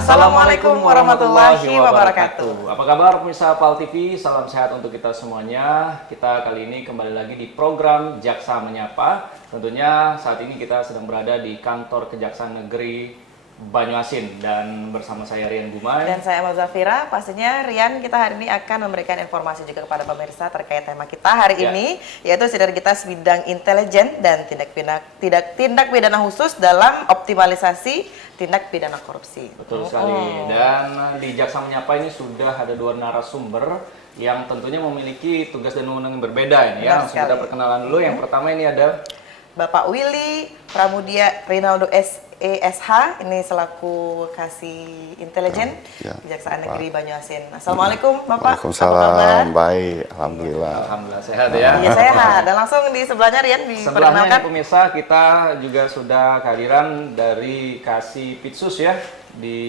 Assalamualaikum warahmatullahi wabarakatuh. Apa kabar pemirsa PAL TV? Salam sehat untuk kita semuanya. Kita kali ini kembali lagi di program Jaksa Menyapa. Tentunya saat ini kita sedang berada di kantor Kejaksaan Negeri Banyuasin dan bersama saya Rian Gumai dan saya Amal Zafira. Pastinya Rian, kita hari ini akan memberikan informasi juga kepada pemirsa terkait tema kita hari ini, yaitu sinergitas bidang intelijen dan tindak pidana khusus dalam optimalisasi tindak pidana korupsi. Betul sekali. Dan di Jaksa Menyapa ini sudah ada dua narasumber yang tentunya memiliki tugas dan wewenang yang berbeda ini ya. Langsung kita perkenalan dulu. Yang pertama ini ada Bapak Willy Pramudia Rinaldo SESH, ini selaku Kasih Intelijen Kejaksaan Negeri Banyuasin. Assalamualaikum Bapak. Waalaikumsalam, baik, alhamdulillah. Alhamdulillah sehat ya. Iya sehat. Dan langsung di sebelahnya Rian Sebelahnya diperkenalkan. pemirsa, kita juga sudah kehadiran dari Kasih Pitsus ya di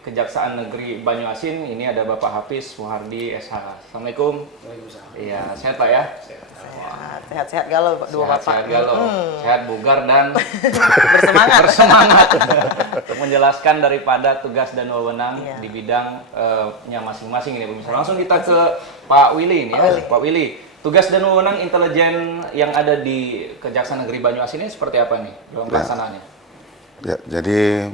Kejaksaan Negeri Banyuasin. Ini ada Bapak Hafiz Muhardi SH. Assalamualaikum. Waalaikumsalam. Iya, sehat Pak ya. Sehat-sehat galau dua Bapak. Sehat galau, sehat bugar dan bersemangat. Untuk menjelaskan daripada tugas dan wewenang di bidangnya masing-masing ini pemirsa. Langsung kita ke Pak Willy ini ya. Pak Willy, tugas dan wewenang intelijen yang ada di Kejaksaan Negeri Banyuasin ini seperti apa nih dalam pelaksanaannya? Ya, jadi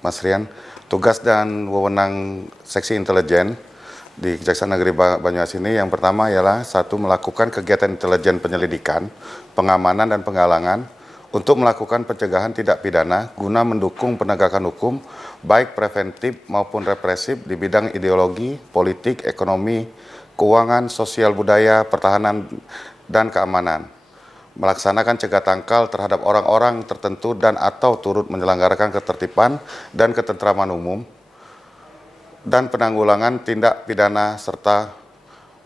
Mas Rian, tugas dan wewenang seksi intelijen di Kejaksaan Negeri Banyuasin ini yang pertama ialah satu, melakukan kegiatan intelijen penyelidikan, pengamanan dan penggalangan untuk melakukan pencegahan tindak pidana guna mendukung penegakan hukum baik preventif maupun represif di bidang ideologi, politik, ekonomi, keuangan, sosial budaya, pertahanan dan keamanan. Melaksanakan cegah tangkal terhadap orang-orang tertentu dan atau turut menyelenggarakan ketertiban dan ketentraman umum, dan penanggulangan tindak pidana serta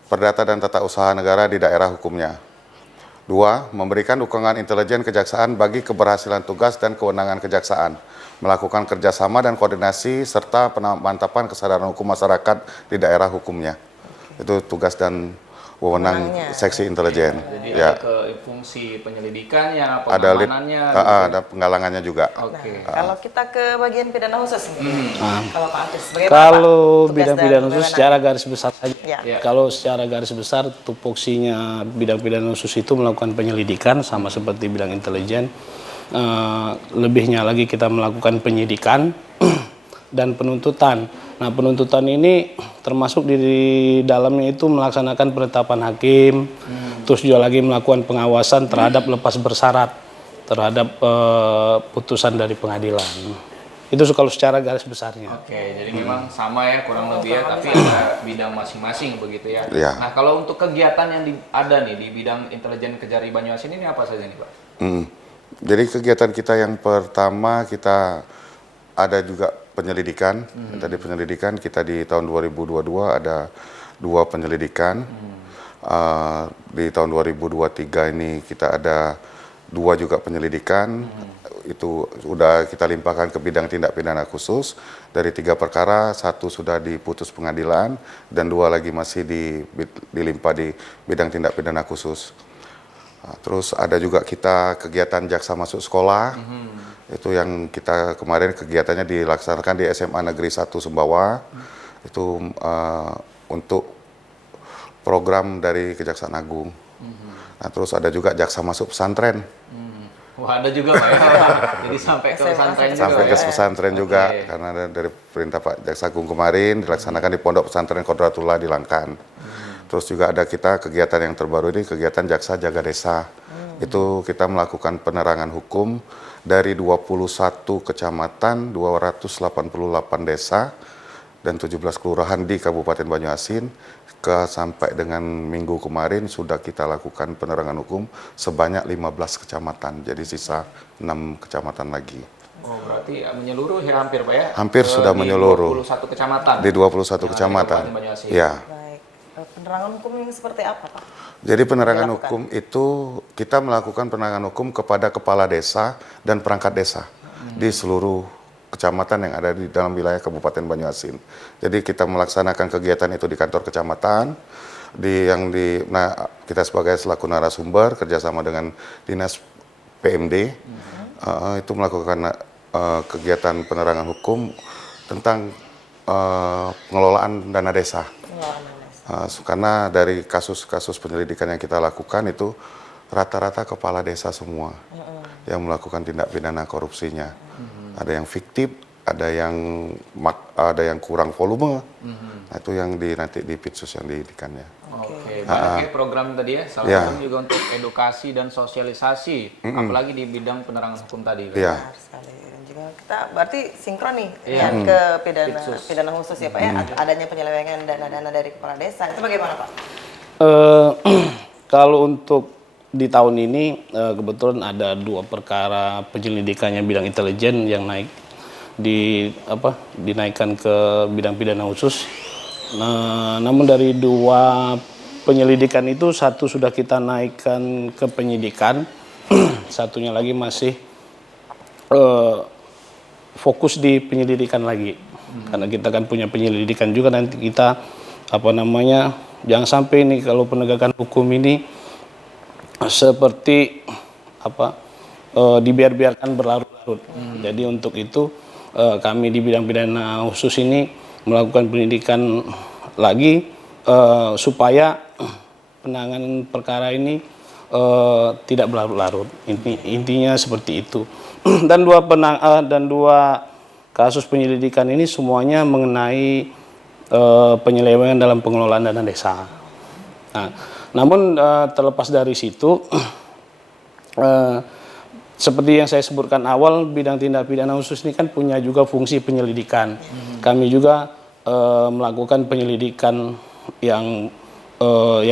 perdata dan tata usaha negara di daerah hukumnya. 2. Memberikan dukungan intelijen kejaksaan bagi keberhasilan tugas dan kewenangan kejaksaan, melakukan kerjasama dan koordinasi serta pemantapan kesadaran hukum masyarakat di daerah hukumnya. Itu tugas dan wewenang seksi intelijen. Jadi ya. ada ke fungsi penyelidikannya, pengamanannya, ada penggalangannya juga. Oke. Kalau kita ke bagian pidana khusus nih, kalau Pak Hafiz, Kalau bidang pidana khusus secara garis besar saja. Ya. Kalau secara garis besar tupoksinya bidang pidana khusus itu melakukan penyelidikan sama seperti bidang intelijen. Lebihnya lagi kita melakukan penyidikan dan penuntutan. Nah, penuntutan ini termasuk di dalamnya itu melaksanakan penetapan hakim, terus juga lagi melakukan pengawasan terhadap lepas bersyarat terhadap putusan dari pengadilan. Itu kalau secara garis besarnya. Oke, jadi memang sama ya kurang lebih ya, tapi ada bidang masing-masing begitu ya. Ya. Nah, kalau untuk kegiatan yang ada nih di bidang intelijen Kejari Banyuasin ini apa saja nih Pak? Jadi kegiatan kita yang pertama, kita ada juga penyelidikan. Tadi penyelidikan kita di tahun 2022 ada 2 penyelidikan. Di tahun 2023 ini kita ada 2 juga penyelidikan. Itu sudah kita limpahkan ke bidang tindak pidana khusus. Dari 3 perkara, 1 sudah diputus pengadilan dan 2 lagi masih dilimpah di bidang tindak pidana khusus. Terus ada juga kita kegiatan jaksa masuk sekolah. Itu yang kita kemarin kegiatannya dilaksanakan di SMA Negeri 1 Sumbawa. Itu untuk program dari Kejaksaan Agung. Nah, terus ada juga jaksa masuk pesantren. Wah, ada juga Pak ya. Jadi sampai ke pesantren juga. Sampai ke pesantren juga, Oke. karena dari perintah Pak Jaksa Agung kemarin dilaksanakan di Pondok Pesantren Kodratullah di Langkan. Terus juga ada kita kegiatan yang terbaru ini, kegiatan Jaksa Jaga Desa. Itu kita melakukan penerangan hukum dari 21 kecamatan, 288 desa, dan 17 kelurahan di Kabupaten Banyuasin. Sampai dengan minggu kemarin sudah kita lakukan penerangan hukum sebanyak 15 kecamatan, jadi sisa 6 kecamatan lagi. Oh, berarti menyeluruh ya hampir Pak ya? Hampir sudah menyeluruh. Di 21 kecamatan. Di 21 kecamatan. Ya. Baik. Penerangan hukum yang seperti apa Pak? Jadi penerangan hukum itu kita melakukan penerangan hukum kepada kepala desa dan perangkat desa di seluruh kecamatan yang ada di dalam wilayah Kabupaten Banyuasin. Jadi kita melaksanakan kegiatan itu di kantor kecamatan, kita sebagai selaku narasumber kerjasama dengan dinas PMD itu melakukan kegiatan penerangan hukum tentang pengelolaan dana desa. Karena dari kasus-kasus penyelidikan yang kita lakukan itu rata-rata kepala desa semua yang melakukan tindak pidana korupsinya. Ada yang fiktif, ada yang kurang volume. Nah, itu yang nanti di Pitsus yang didikannya. Oke, banyak ya program tadi ya. Salah satu juga untuk edukasi dan sosialisasi, apalagi di bidang penerangan hukum tadi. Iya. Benar sekali. Dan juga kita berarti sinkron nih dengan ke pidana khusus ya Pak ya, adanya penyelewengan dana-dana dari kepala desa. Itu bagaimana Pak? Kalau untuk di tahun ini kebetulan ada 2 perkara penyelidikannya bidang intelijen yang dinaikkan ke bidang pidana khusus. Namun dari 2 penyelidikan itu, 1 sudah kita naikkan ke penyidikan, satunya lagi masih fokus di penyelidikan lagi. Karena kita kan punya penyelidikan juga, nanti kita jangan sampai ini kalau penegakan hukum ini seperti dibiarkan berlarut-larut. Jadi untuk itu kami di bidang pidana khusus ini melakukan pendidikan lagi supaya penanganan perkara ini tidak berlarut-larut. Intinya seperti itu. Dan 2 kasus penyelidikan ini semuanya mengenai penyelewengan dalam pengelolaan dana desa. Nah, namun terlepas dari situ, seperti yang saya sebutkan awal, bidang tindak pidana khusus ini kan punya juga fungsi penyelidikan. Kami juga melakukan penyelidikan yang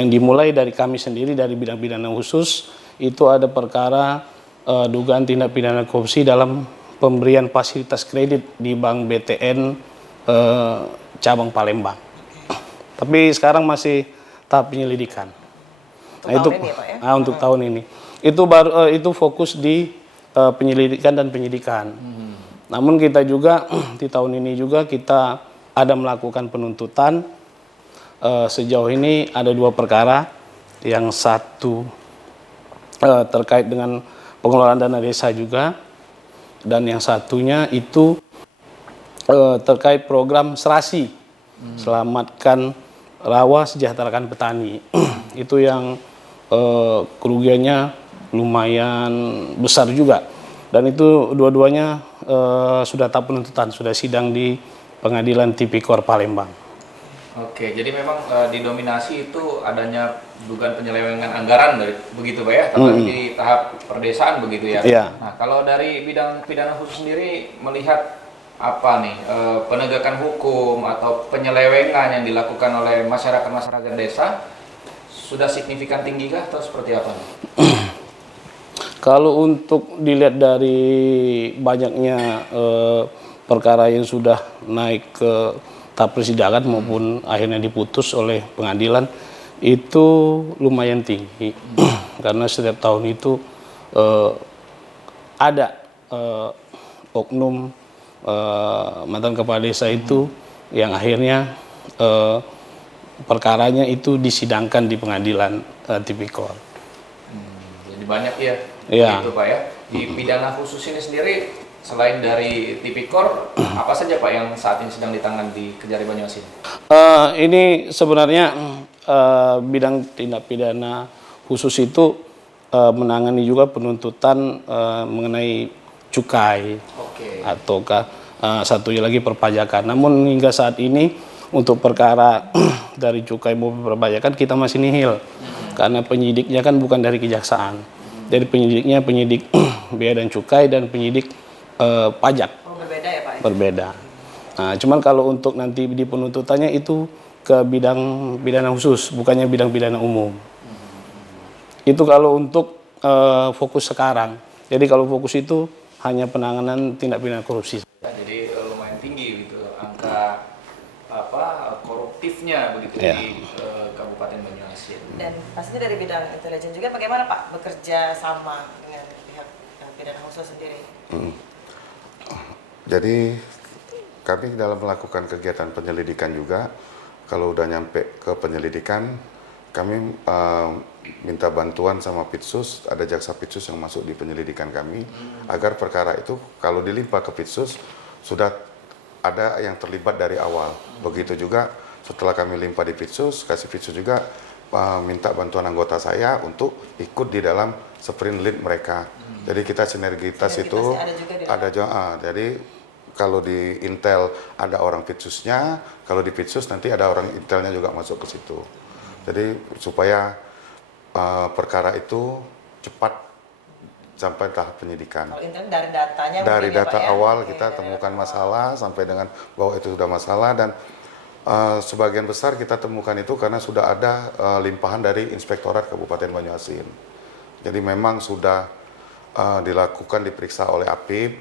dimulai dari kami sendiri dari bidang pidana khusus. Itu ada perkara dugaan tindak pidana korupsi dalam pemberian fasilitas kredit di Bank BTN cabang Palembang. Tapi sekarang masih tahap penyelidikan. Untuk tahun ini itu fokus di penyelidikan dan penyidikan. Namun kita juga di tahun ini juga kita ada melakukan penuntutan. Sejauh ini ada 2 perkara, yang 1 terkait dengan pengelolaan dana desa juga, dan yang satunya itu terkait program serasi, selamatkan rawa sejahterakan petani. Itu yang kerugiannya lumayan besar juga, dan itu dua-duanya sudah tahap penuntutan, sudah sidang di Pengadilan Tipikor Palembang. Oke, jadi memang didominasi itu adanya dugaan penyelewengan anggaran begitu Pak ya, terutama di tahap perdesaan begitu ya. Iya. Nah, kalau dari bidang pidana khusus sendiri melihat apa nih penegakan hukum atau penyelewengan yang dilakukan oleh masyarakat desa sudah signifikan tinggi kah atau seperti apa? Kalau untuk dilihat dari banyaknya perkara yang sudah naik ke tahap persidangan maupun akhirnya diputus oleh pengadilan, itu lumayan tinggi. Karena setiap tahun itu ada oknum mantan kepala desa itu yang akhirnya perkaranya itu disidangkan di Pengadilan Tipikor. Jadi banyak ya, gitu Pak ya. Di pidana khusus ini sendiri selain dari Tipikor, apa saja Pak yang saat ini sedang ditangani di Kejari Banyuasin? Ini sebenarnya bidang tindak pidana khusus itu menangani juga penuntutan mengenai cukai, ataukah satunya lagi perpajakan. Namun hingga saat ini untuk perkara dari cukai maupun perpajakan kita masih nihil, karena penyidiknya kan bukan dari kejaksaan. Jadi penyidiknya penyidik bea dan cukai dan penyidik pajak. Berbeda ya Pak? Berbeda. Nah, cuman kalau untuk nanti di penuntutannya itu ke bidang pidana khusus, bukannya bidang pidana umum. Itu kalau untuk fokus sekarang. Jadi kalau fokus itu hanya penanganan tindak pidana korupsi. Jadi lumayan tinggi gitu angka koruptifnya begitu di Kabupaten Banyuasin. Dan pastinya dari bidang intelijen juga bagaimana Pak bekerja sama dengan pihak pidana khusus sendiri? Jadi kami dalam melakukan kegiatan penyelidikan juga, kalau udah nyampe ke penyelidikan, kami minta bantuan sama Pitsus, ada jaksa Pitsus yang masuk di penyelidikan kami, agar perkara itu kalau dilimpah ke Pitsus sudah ada yang terlibat dari awal. Begitu juga setelah kami limpah di Pitsus, kasih Pitsus juga minta bantuan anggota saya untuk ikut di dalam sprint lead mereka. Jadi kita sinergitas itu ada juga jadi kalau di Intel ada orang Pitsusnya, kalau di Pitsus nanti ada orang Intelnya juga masuk ke situ. Jadi supaya perkara itu cepat sampai tahap penyidikan. Kalau Intel dari datanya Dari mungkin ya, data Pak, ya? awal Oke, kita dari temukan data masalah sampai dengan bahwa itu sudah masalah, dan sebagian besar kita temukan itu karena sudah ada limpahan dari Inspektorat Kabupaten Banyuasin. Jadi memang sudah dilakukan diperiksa oleh APIP,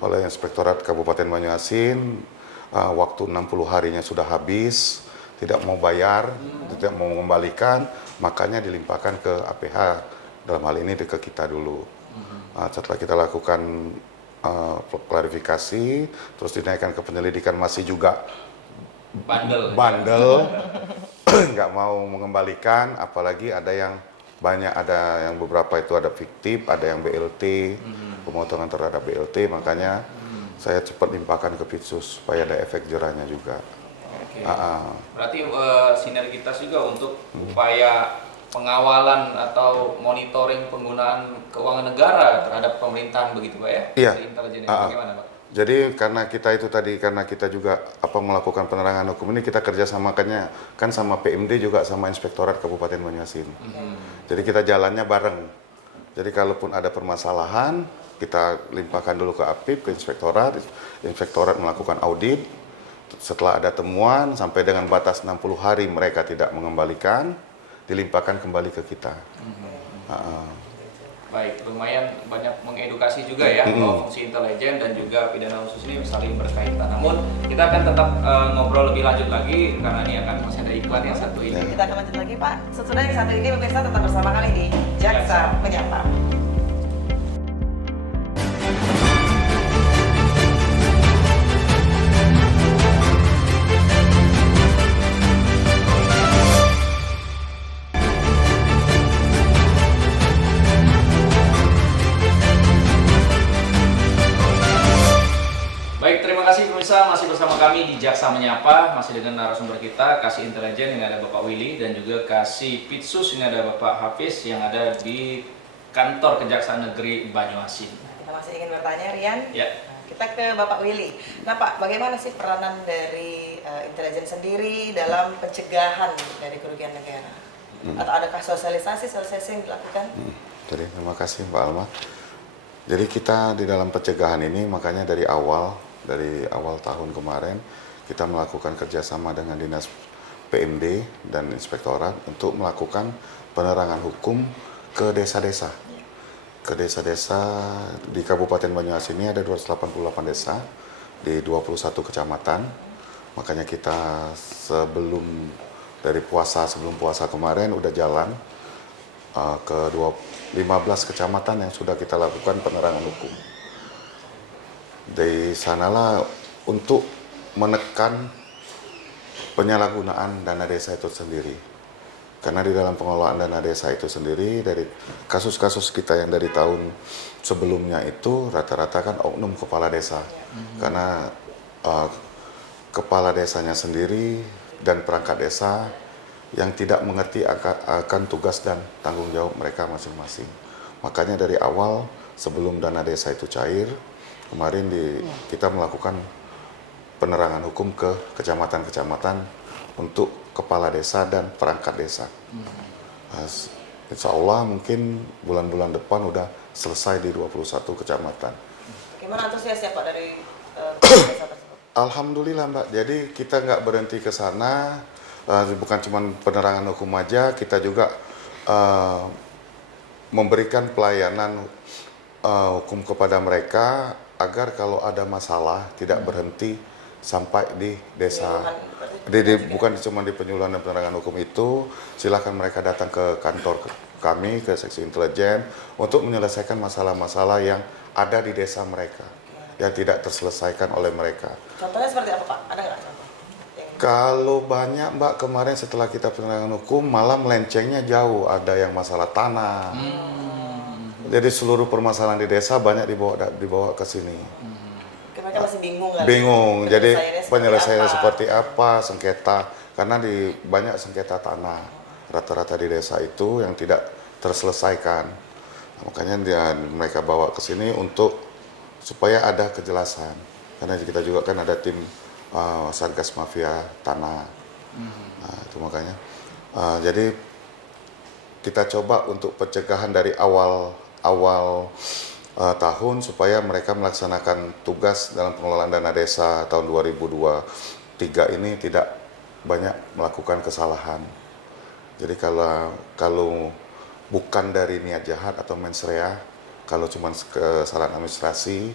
oleh Inspektorat Kabupaten Banyuasin, waktu 60 harinya sudah habis, tidak mau bayar, tidak mau mengembalikan, makanya dilimpahkan ke APH, dalam hal ini ke kita dulu. Setelah kita lakukan klarifikasi, terus dinaikkan ke penyelidikan, masih juga bandel, nggak mau mengembalikan, apalagi ada yang banyak, ada yang beberapa itu ada fiktif, ada yang BLT, pemotongan terhadap BLT, makanya saya cepat limpahkan ke Pitsus supaya ada efek jerahnya juga. Oke. Berarti sinergitas juga untuk upaya pengawalan atau monitoring penggunaan keuangan negara terhadap pemerintahan begitu Pak ya? Iya. Dari intelijen ini bagaimana Pak? Jadi karena kita itu tadi, karena kita juga melakukan penerangan hukum ini, kita kerjasamakannya kan sama PMD juga sama Inspektorat Kabupaten Banyuasin. Jadi kita jalannya bareng. Jadi kalaupun ada permasalahan, kita limpahkan dulu ke APIP, ke Inspektorat. Inspektorat melakukan audit. Setelah ada temuan sampai dengan batas 60 hari mereka tidak mengembalikan, dilimpahkan kembali ke kita. Baik, lumayan banyak mengedukasi juga ya bahwa fungsi intelijen dan juga pidana khusus ini saling berkaitan. Namun kita akan tetap ngobrol lebih lanjut lagi karena ini akan masih ada iklan yang satu ini. Kita akan lanjut lagi Pak. Sesudah yang satu ini pemirsa tetap bersama kami di Jaksa Menyapa. Baik, terima kasih pemirsa, masih bersama kami di Jaksa Menyapa, masih dengan narasumber kita, Kasih Intelijen yang ada Bapak Willy dan juga Kasih Pitsus yang ada Bapak Hafiz yang ada di kantor Kejaksaan Negeri Banyuasin. Kita masih ingin bertanya, Rian. Ya. Kita ke Bapak Willy. Nah Pak, bagaimana sih peranan dari intelijen sendiri dalam pencegahan dari kerugian negara? Atau adakah sosialisasi yang dilakukan? Jadi terima kasih Mbak Alma. Jadi kita di dalam pencegahan ini, makanya dari awal tahun kemarin kita melakukan kerjasama dengan Dinas PMD dan Inspektorat untuk melakukan penerangan hukum ke desa-desa. Ke desa-desa di Kabupaten Banyuasin ini ada 288 desa di 21 kecamatan. Makanya kita sebelum puasa kemarin udah jalan ke 15 kecamatan yang sudah kita lakukan penerangan hukum. Dari sanalah untuk menekan penyalahgunaan dana desa itu sendiri. Karena di dalam pengelolaan dana desa itu sendiri, dari kasus-kasus kita yang dari tahun sebelumnya itu rata-rata kan oknum kepala desa. Karena kepala desanya sendiri dan perangkat desa yang tidak mengerti akan tugas dan tanggung jawab mereka masing-masing. Makanya dari awal sebelum dana desa itu cair, kemarin kita melakukan penerangan hukum ke kecamatan-kecamatan untuk kepala desa dan perangkat desa. Insya Allah mungkin bulan-bulan depan udah selesai di 21 kecamatan. Bagaimana antusias ya Pak dari desa tersebut? Alhamdulillah Mbak, jadi kita nggak berhenti ke sana, bukan cuma penerangan hukum aja, kita juga memberikan pelayanan hukum kepada mereka agar kalau ada masalah tidak berhenti sampai di desa. Bukan cuma di penyuluhan dan penerangan hukum itu, silahkan mereka datang ke kantor kami, ke seksi intelijen untuk menyelesaikan masalah-masalah yang ada di desa mereka yang tidak terselesaikan oleh mereka. Contohnya seperti apa Pak? Ada nggak contoh? Kalau banyak Mbak, kemarin setelah kita penerangan hukum malah melencengnya jauh, ada yang masalah tanah. Jadi seluruh permasalahan di desa banyak dibawa ke sini. Mereka masih bingung kan? Bingung. Jadi Penyelesaiannya penyelesaiannya apa? seperti apa, sengketa. Karena di banyak sengketa tanah. Rata-rata di desa itu yang tidak terselesaikan. Nah, makanya mereka bawa ke sini untuk supaya ada kejelasan. Karena kita juga kan ada tim Satgas Mafia Tanah. Nah, itu makanya. Jadi kita coba untuk pencegahan dari awal tahun supaya mereka melaksanakan tugas dalam pengelolaan dana desa tahun 2023 ini tidak banyak melakukan kesalahan. Jadi kalau bukan dari niat jahat atau mens rea, kalau cuma kesalahan administrasi,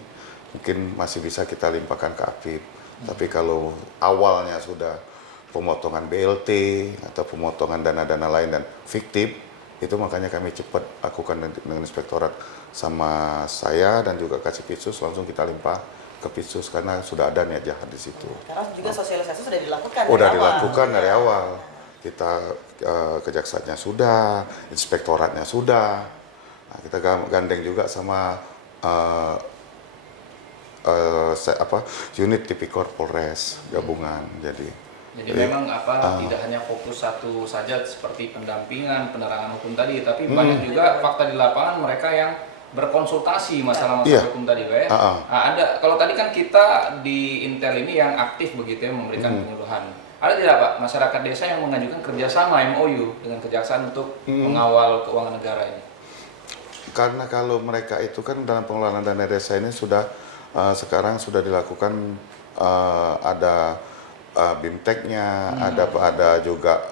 mungkin masih bisa kita limpahkan ke APIP. Tapi kalau awalnya sudah pemotongan BLT atau pemotongan dana-dana lain dan fiktif, itu makanya kami cepat lakukan dengan inspektorat sama saya dan juga kasih Pitsus, langsung kita limpah ke Pitsus karena sudah ada niat jahat di situ. Karena juga sosialisasi sudah dilakukan Udah dari awal. dilakukan dari awal. Kita kejaksaannya sudah, inspektoratnya sudah. Nah, kita gandeng juga sama unit Tipikor Polres gabungan. Jadi memang tidak hanya fokus satu saja seperti pendampingan, penerangan hukum tadi, tapi banyak juga fakta di lapangan mereka yang berkonsultasi masalah-masalah hukum tadi, Pak ya. Nah, ada kalau tadi kan kita di Intel ini yang aktif begitu ya memberikan penyuluhan. Ada tidak Pak masyarakat desa yang mengajukan kerjasama MOU dengan kejaksaan untuk mengawal keuangan negara ini? Karena kalau mereka itu kan dalam pengelolaan dana desa ini sudah sekarang sudah dilakukan ada BIMTEK-nya, ada juga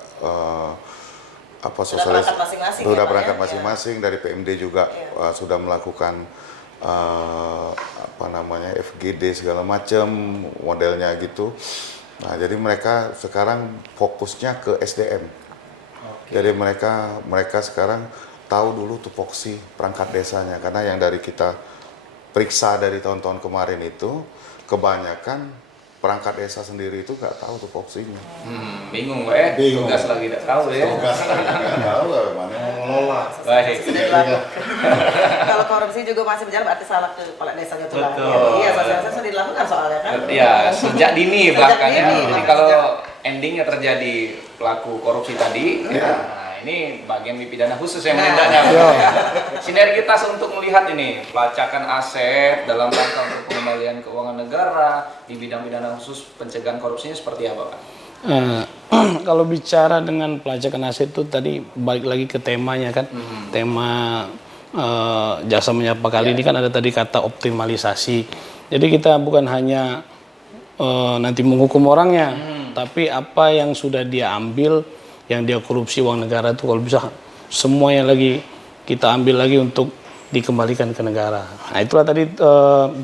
sosialis sudah perangkat masing-masing dari PMD juga sudah melakukan FGD segala macam modelnya gitu. Nah, jadi mereka sekarang fokusnya ke SDM. Jadi mereka sekarang tahu dulu tupoksi perangkat desanya karena yang dari kita periksa dari tahun-tahun kemarin itu kebanyakan perangkat desa sendiri itu nggak tahu tupoksinya. Bingung Pak ya? Tugas lagi tidak tahu ya? Tugas lagi nggak tahu bagaimana mengelola. Baik. Kalau korupsi juga masih berjalan berarti salah ke kepala desanya itu lagi. Iya, sosialisasi sudah dilakukan soalnya kan. Ya, sejak dini bahkan ya. dini, Jadi kalau endingnya terjadi pelaku korupsi tadi, ini bagian pidana khusus yang menindaknya. Sinergitas untuk melihat ini pelacakan aset dalam rangka untuk pengembalian keuangan negara di bidang pidana khusus pencegahan korupsinya seperti apa, Pak? Kalau bicara dengan pelacakan aset itu tadi balik lagi ke temanya kan, tema jasa menyapa kali ini kan ada tadi kata optimalisasi. Jadi kita bukan hanya nanti menghukum orangnya, tapi apa yang sudah dia ambil, yang dia korupsi uang negara itu kalau bisa semuanya lagi kita ambil lagi untuk dikembalikan ke negara. Nah itulah tadi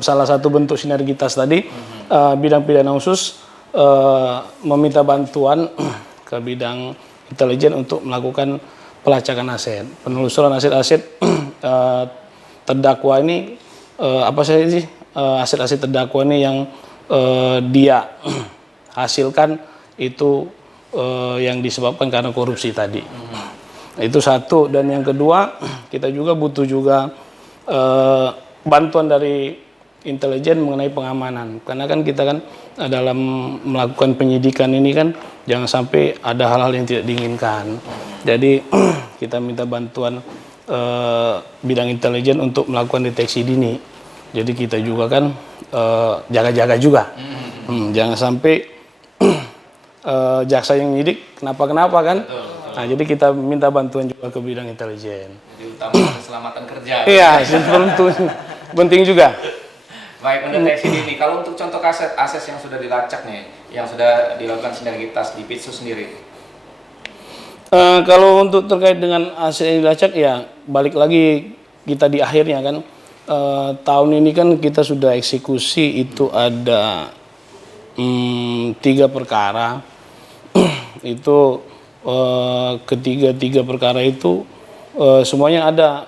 salah satu bentuk sinergitas tadi bidang pidana khusus meminta bantuan ke bidang intelijen untuk melakukan pelacakan aset, penelusuran aset-aset terdakwa ini apa saja sih aset-aset terdakwa ini yang dia hasilkan itu yang disebabkan karena korupsi tadi. Itu satu, dan yang kedua kita juga butuh juga bantuan dari intelijen mengenai pengamanan, karena kan kita kan dalam melakukan penyidikan ini kan jangan sampai ada hal-hal yang tidak diinginkan. Jadi kita minta bantuan bidang intelijen untuk melakukan deteksi dini. Jadi kita juga kan jaga-jaga juga, jangan sampai jaksa yang nyidik kenapa kan. Nah, jadi kita minta bantuan juga ke bidang intelijen. Jadi utama keselamatan kerja. Iya, penting juga. Baik, mendeteksi dini. Kalau untuk contoh aset yang sudah dilacak nih, yang sudah dilakukan sinergitas di Pitsus sendiri. Kalau untuk terkait dengan aset yang dilacak ya balik lagi kita di akhirnya kan tahun ini kan kita sudah eksekusi itu ada 3 perkara. Itu ketiga perkara itu semuanya ada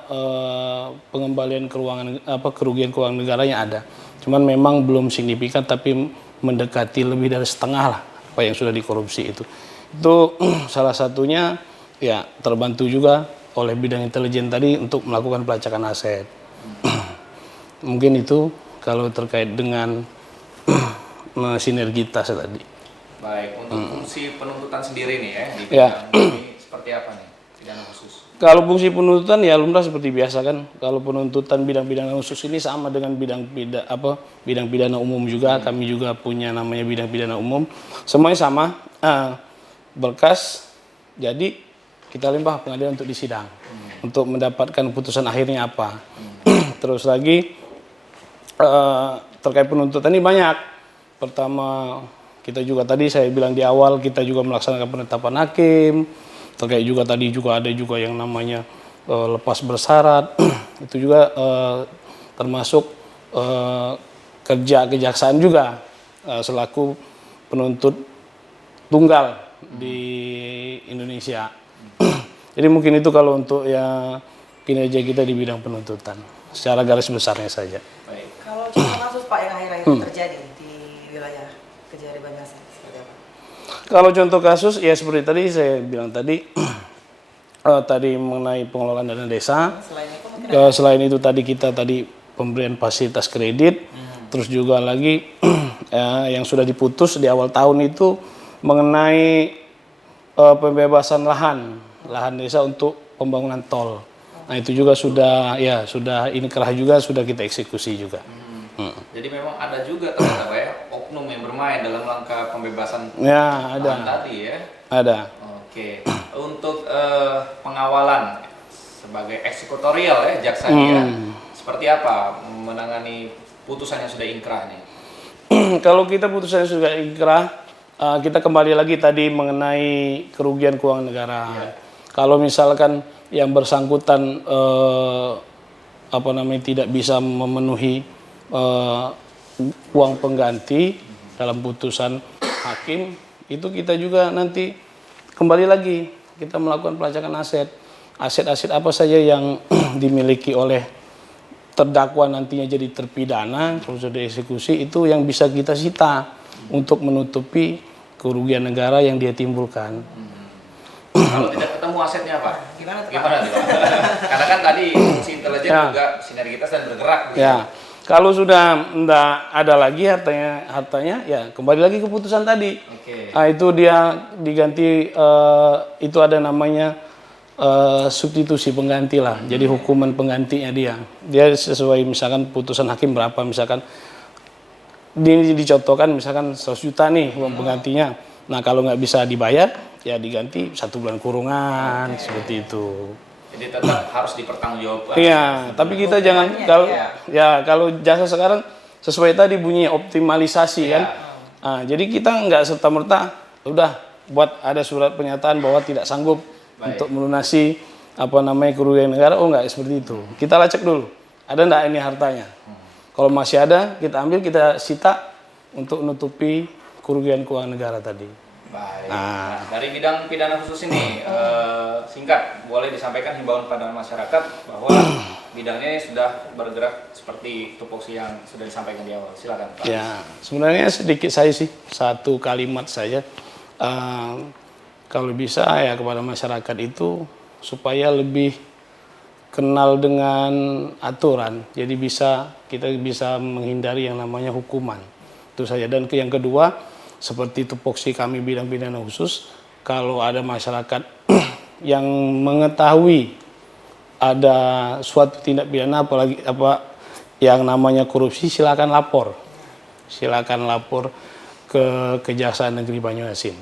pengembalian kerugian keuangan negaranya ada. Cuman memang belum signifikan tapi mendekati lebih dari setengah lah apa yang sudah dikorupsi itu. Itu salah satunya ya terbantu juga oleh bidang intelijen tadi untuk melakukan pelacakan aset. Mungkin itu kalau terkait dengan sinergitas tadi. Baik, untuk fungsi penuntutan sendiri nih ya di Ya. bidang ini seperti apa nih pidana khusus? Kalau fungsi penuntutan ya lumrah seperti biasa kan. Kalau penuntutan bidang pidana khusus ini sama dengan bidang pidana umum juga. Kami juga punya namanya bidang pidana umum. Semuanya sama. Berkas jadi kita limpah pengadilan untuk disidang untuk mendapatkan putusan akhirnya apa. Terus lagi terkait penuntutan ini banyak. Pertama kita juga tadi saya bilang di awal kita juga melaksanakan penetapan hakim. Terkait juga tadi juga ada juga yang namanya lepas bersyarat. Itu juga termasuk kerja kejaksaan juga selaku penuntut tunggal di Indonesia. Jadi mungkin itu kalau untuk ya kinerja kita di bidang penuntutan secara garis besarnya saja. Baik. Kalau contoh kasus Pak yang akhir-akhir terjadi di wilayah Kejari Banyuasin seperti apa? Kalau contoh kasus ya seperti tadi saya bilang tadi tadi mengenai pengelolaan dana desa. Selain itu mungkin Selain itu tadi kita tadi pemberian fasilitas kredit, terus juga lagi yang sudah diputus di awal tahun itu mengenai pembebasan lahan desa untuk pembangunan tol. Nah itu juga sudah inkrah juga sudah kita eksekusi juga. Jadi memang ada juga ternyata Pak ya oknum yang bermain dalam langkah pembebasan Ya lahan ada, tadi ya. ada. Oke, untuk pengawalan sebagai eksekutorial ya jaksanya, seperti apa menangani putusan yang sudah inkrah nih? Kalau kita putusannya sudah inkrah, kita kembali lagi tadi mengenai kerugian keuangan negara. Kalau misalkan yang bersangkutan tidak bisa memenuhi uang pengganti dalam putusan hakim, itu kita juga nanti kembali lagi kita melakukan pelacakan aset apa saja yang dimiliki oleh terdakwa nantinya jadi terpidana kalau sudah dieksekusi itu yang bisa kita sita untuk menutupi kerugian negara yang dia timbulkan. Kalau tidak ketemu asetnya Pak, Gimana tuh, Pak? gimana tuh Pak? Karena kan tadi fungsi intelijen juga sinergitas dan bergerak. Ya, kalau sudah tidak ada lagi hartanya ya kembali lagi ke putusan tadi. Oke. Nah, itu dia diganti itu ada namanya substitusi pengganti lah. Jadi hukuman penggantinya dia sesuai misalkan putusan hakim berapa misalkan dicontohkan misalkan 100 juta nih uang penggantinya. Nah kalau nggak bisa dibayar ya diganti 1 bulan kurungan seperti itu. Jadi tetap harus dipertanggungjawabkan. Iya, tapi kita jangan kalau jasa sekarang sesuai tadi bunyinya optimalisasi kan. Nah, jadi kita nggak serta-merta udah buat ada surat pernyataan bahwa tidak sanggup untuk melunasi kerugian negara. Oh nggak seperti itu. Kita lacak dulu. Ada nggak ini hartanya? Kalau masih ada, kita ambil, kita sita untuk nutupi kerugian keuangan negara tadi. Baik. Nah, dari bidang pidana khusus ini singkat boleh disampaikan himbauan pada masyarakat bahwa bidangnya sudah bergerak seperti tupoksi yang sudah disampaikan di awal. Silakan Pak. Ya, sebenarnya sedikit saya sih satu kalimat saja. Kalau bisa ya kepada masyarakat itu supaya lebih kenal dengan aturan. Jadi kita bisa menghindari yang namanya hukuman. Itu saja. Dan yang kedua, seperti tupoksi kami bidang pidana khusus, kalau ada masyarakat yang mengetahui ada suatu tindak pidana apalagi yang namanya korupsi, silakan lapor. Silakan lapor ke Kejaksaan Negeri Banyuasin.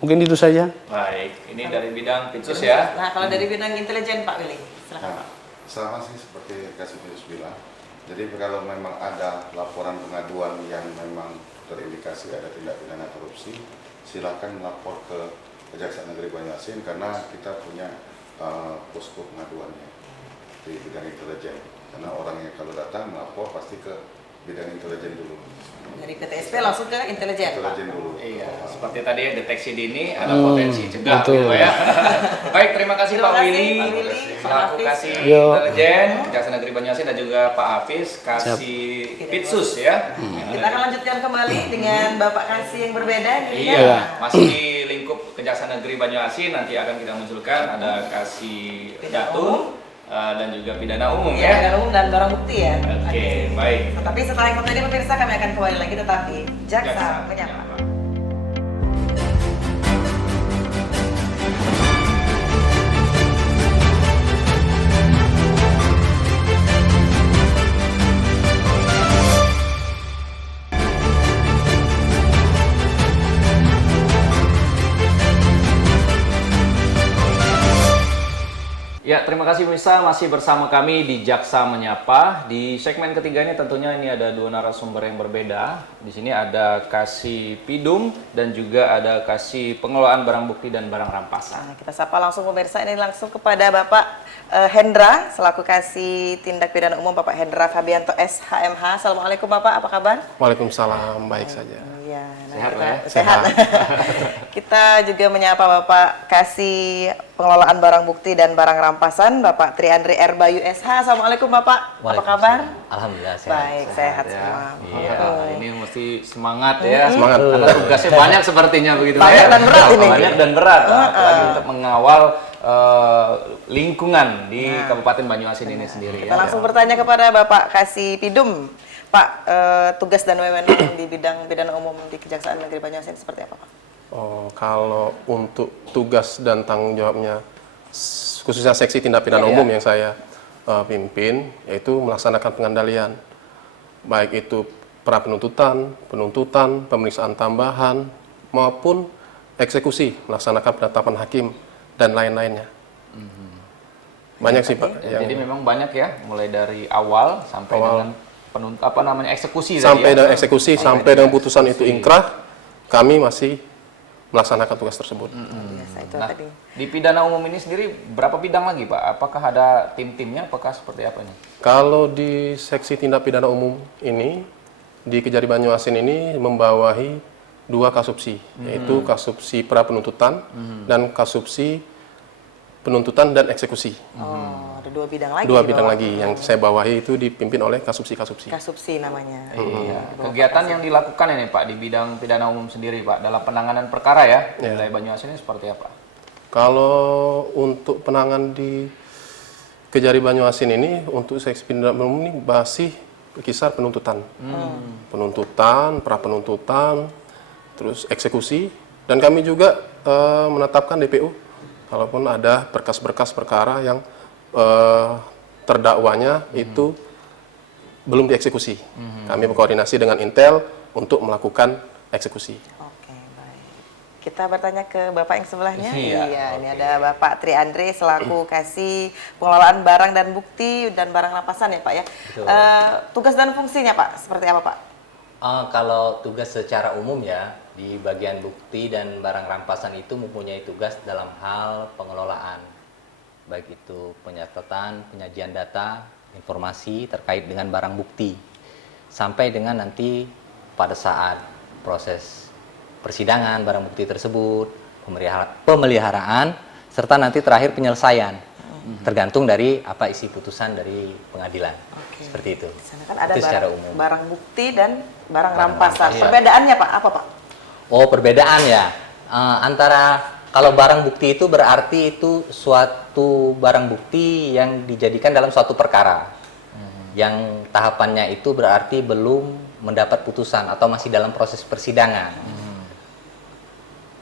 Mungkin itu saja. Baik, ini dari bidang Pitsus ya. Nah, kalau dari bidang intelijen Pak Willy, silakan Pak. Sama sih seperti Kasih Yus bilang. Jadi kalau memang ada laporan pengaduan yang memang terindikasi ada tindak pidana korupsi, silakan melapor ke Kejaksaan Negeri Banyuasin karena kita punya posko pengaduannya di bidang intelijen. Karena orang yang kalau datang melapor pasti ke bidang intelijen dulu. Dari PTSP langsung ke intelijen Pak. Intelijen dulu. Iya, seperti tadi ya deteksi dini ada potensi cegah gitu ya. Baik, terima kasih Pak Willy. Selaku kasih intelijen Kejaksaan Negeri Banyuasin dan juga Pak Hafiz kasih Pitsus ya. Kita akan lanjutkan kembali dengan Bapak Kasih yang berbeda. Iya, masih di lingkup Kejaksaan Negeri Banyuasin nanti akan kita munculkan ada Kasih Datung, dan juga pidana umum Ya, ya. pidana umum dan barang bukti ya. Oke, baik. Nah, tapi setelah yang satu ini pemirsa kami akan kembali lagi tetap di Jaksa Menyapa. Ya, terima kasih pemirsa masih bersama kami di Jaksa Menyapa. Di segmen ketiga ini tentunya ini ada dua narasumber yang berbeda. Di sini ada Kasih Pidum dan juga ada Kasih Pengelolaan Barang Bukti dan Barang Rampasan. Nah, kita sapa langsung pemirsa ini langsung kepada Bapak Hendra selaku Kasih Tindak Pidana Umum, Bapak Hendra Fabianto SHMH. Assalamualaikum Bapak, apa kabar? Waalaikumsalam, baik saja. Iya, Sehat, kita, ya? sehat. Kita juga menyapa Bapak Kasih Pengelolaan Barang Bukti dan Barang Rampasan, Bapak Triandri R. Bayu SH. Assalamualaikum Bapak, apa kabar? Alhamdulillah sehat. Baik, sehat Ya, semua. iya, ini mesti semangat ya. Semangat. Karena tugasnya banyak sepertinya begitu Banyak ya. dan berat ini. Banyak dan berat. Apalagi untuk mengawal lingkungan di Kabupaten Banyuasin ini sendiri Kita ya. langsung bertanya kepada Bapak Kasih Pidum. Pak, tugas dan wewenang di bidang pidana umum di Kejaksaan Negeri Banyuasin seperti apa Pak? Oh, kalau untuk tugas dan tanggung jawabnya, khususnya seksi tindak pidana umum yang saya pimpin, yaitu melaksanakan pengandalian, baik itu pra penuntutan, pemeriksaan tambahan, maupun eksekusi, melaksanakan penetapan hakim dan lain-lainnya. Banyak sih Pak. Jadi memang banyak ya, mulai dari awal sampai dengan eksekusi Sampai tadi ya. dengan eksekusi, sampai dengan putusan itu ingkrah, kami masih melaksanakan tugas tersebut. Biasa itu Nah, tadi. di pidana umum ini sendiri berapa bidang lagi Pak? Apakah ada tim-timnya? Apakah seperti apa nih? Kalau di seksi tindak pidana umum ini, di Kejari Banyuasin ini membawahi dua kasubsi, yaitu kasubsi pra penuntutan dan kasubsi penuntutan dan eksekusi. Oh, ada dua bidang lagi. Dua di bidang bawah. lagi yang saya bawahi itu dipimpin oleh kasubsi-kasubsi. Kasubsi namanya. Iya. Kegiatan yang dilakukan ini Pak di bidang pidana umum sendiri Pak dalam penanganan perkara ya di wilayah Banyuasin ini seperti apa? Kalau untuk penanganan di Kejari Banyuasin ini, untuk seksi pidana umum ini masih berkisar penuntutan. Penuntutan, pra penuntutan, terus eksekusi, dan kami juga menetapkan DPO. Kalaupun ada berkas-berkas perkara yang terdakwanya itu belum dieksekusi. Kami berkoordinasi dengan Intel untuk melakukan eksekusi. Oke, baik. Kita bertanya ke Bapak yang sebelahnya. Iya, Ini ada Bapak Triandri selaku Kasih Pengelolaan Barang dan Bukti dan Barang Rampasan ya Pak ya. Tugas dan fungsinya Pak seperti apa Pak? Kalau tugas secara umum ya, di bagian bukti dan barang rampasan itu mempunyai tugas dalam hal pengelolaan. Baik itu penyatatan, penyajian data, informasi terkait dengan barang bukti. Sampai dengan nanti pada saat proses persidangan barang bukti tersebut, pemeliharaan, serta nanti terakhir penyelesaian. Tergantung dari apa isi putusan dari pengadilan. Seperti itu. Di sana kan ada Itu secara umum. barang bukti dan barang Barang rampasan. rampasan. Perbedaannya Pak, apa Pak? Oh, perbedaan ya. Antara kalau barang bukti itu berarti itu suatu barang bukti yang dijadikan dalam suatu perkara. Yang tahapannya itu berarti belum mendapat putusan atau masih dalam proses persidangan.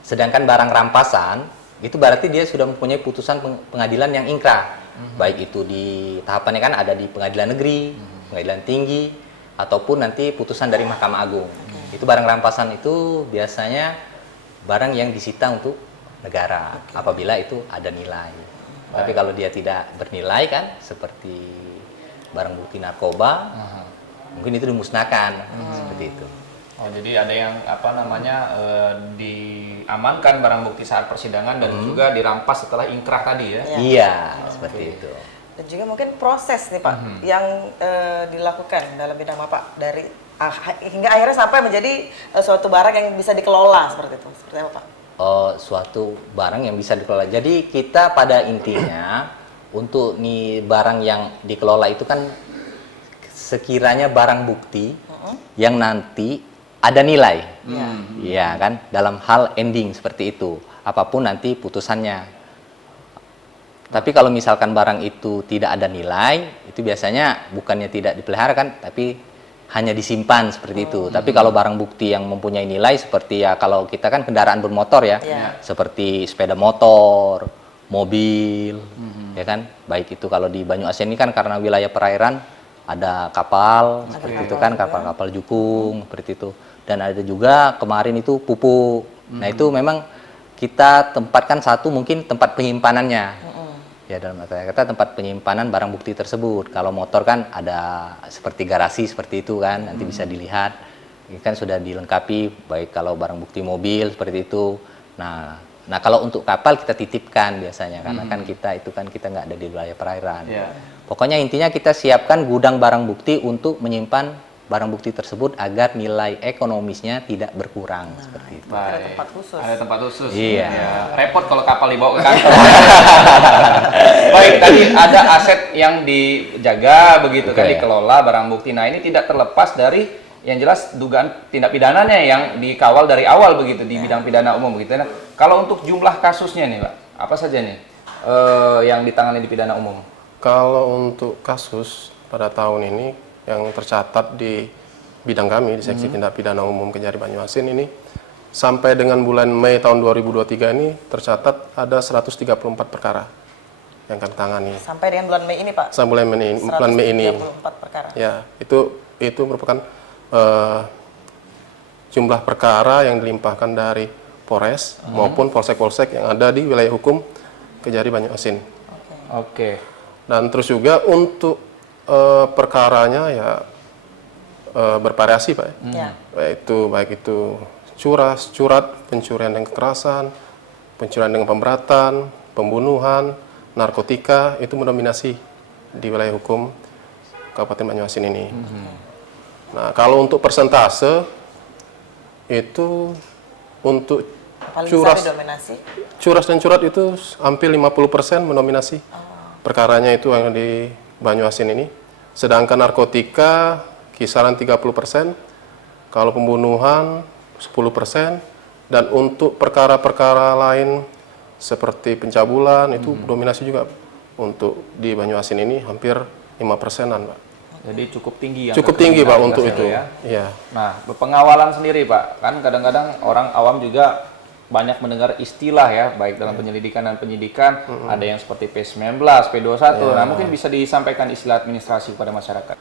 Sedangkan barang rampasan itu berarti dia sudah mempunyai putusan pengadilan yang ingkrah. Baik itu di tahapannya kan ada di pengadilan negeri, pengadilan tinggi, ataupun nanti putusan dari Mahkamah Agung. Itu barang rampasan itu biasanya barang yang disita untuk negara apabila itu ada nilai. Tapi kalau dia tidak bernilai kan seperti barang bukti narkoba, mungkin itu dimusnahkan seperti itu. Oh, jadi ada yang diamankan barang bukti saat persidangan dan juga dirampas setelah ingkrah tadi ya. Iya, seperti itu. Dan juga mungkin proses nih Pak yang dilakukan dalam bidang Bapak dari hingga akhirnya sampai menjadi suatu barang yang bisa dikelola seperti itu. Seperti apa Pak? Suatu barang yang bisa dikelola. Jadi kita pada intinya untuk nih barang yang dikelola itu kan sekiranya barang bukti yang nanti ada nilai, ya kan, dalam hal ending seperti itu, apapun nanti putusannya. Tapi kalau misalkan barang itu tidak ada nilai, itu biasanya bukannya tidak dipelihara kan, tapi hanya disimpan seperti itu. Tapi kalau barang bukti yang mempunyai nilai seperti ya kalau kita kan kendaraan bermotor ya, seperti sepeda motor, mobil, ya kan. Baik itu kalau di Banyuasin ini kan karena wilayah perairan ada kapal seperti itu kan, kapal-kapal jukung seperti itu. Dan ada juga kemarin itu pupuk. Nah itu memang kita tempatkan satu mungkin tempat penyimpanannya. Ya dalam kata tempat penyimpanan barang bukti tersebut. Kalau motor kan ada seperti garasi seperti itu kan, nanti bisa dilihat. Ini kan sudah dilengkapi baik kalau barang bukti mobil seperti itu. Nah kalau untuk kapal kita titipkan biasanya karena kan kita nggak ada di wilayah perairan. Pokoknya intinya kita siapkan gudang barang bukti untuk menyimpan barang bukti tersebut agar nilai ekonomisnya tidak berkurang seperti itu. Ada tempat khusus. Ada tempat khusus. Iya. Ya, repot kalau kapal dibawa ke kantor. Baik, tadi ada aset yang dijaga begitu kan, dikelola barang bukti. Nah, ini tidak terlepas dari yang jelas dugaan tindak pidananya yang dikawal dari awal begitu di bidang pidana umum begitu. Nah, kalau untuk jumlah kasusnya nih, Pak, apa saja nih yang ditangani di pidana umum? Kalau untuk kasus pada tahun ini yang tercatat di bidang kami di Seksi Tindak Pidana Umum Kejari Banyuasin ini sampai dengan bulan Mei tahun 2023 ini tercatat ada 134 perkara yang kami tangani. Sampai dengan bulan Mei ini, Pak? Sampai bulan Mei ini. 134 perkara. Ya, itu merupakan jumlah perkara yang dilimpahkan dari Polres maupun polsek-polsek yang ada di wilayah hukum Kejari Banyuasin. Oke. Dan terus juga untuk perkaranya ya bervariasi, Pak. Baik itu curat, pencurian dengan kekerasan, pencurian dengan pemberatan, pembunuhan, narkotika, itu mendominasi di wilayah hukum Kabupaten Banyuasin ini. Nah, kalau untuk persentase itu untuk curas dan curat itu hampir 50% mendominasi perkaranya itu yang di Banyuasin ini. Sedangkan narkotika kisaran 30%, kalau pembunuhan 10%, dan untuk perkara-perkara lain seperti pencabulan itu dominasi juga untuk di Banyuasin ini hampir 5%-an, Pak. Jadi cukup tinggi ya. Cukup tinggi, Pak, untuk itu. Ya. Iya. Nah, pengawalan sendiri, Pak, kan kadang-kadang orang awam juga banyak mendengar istilah ya, baik dalam penyelidikan dan penyidikan, ada yang seperti P19, P21. Nah, mungkin bisa disampaikan istilah administrasi kepada masyarakat.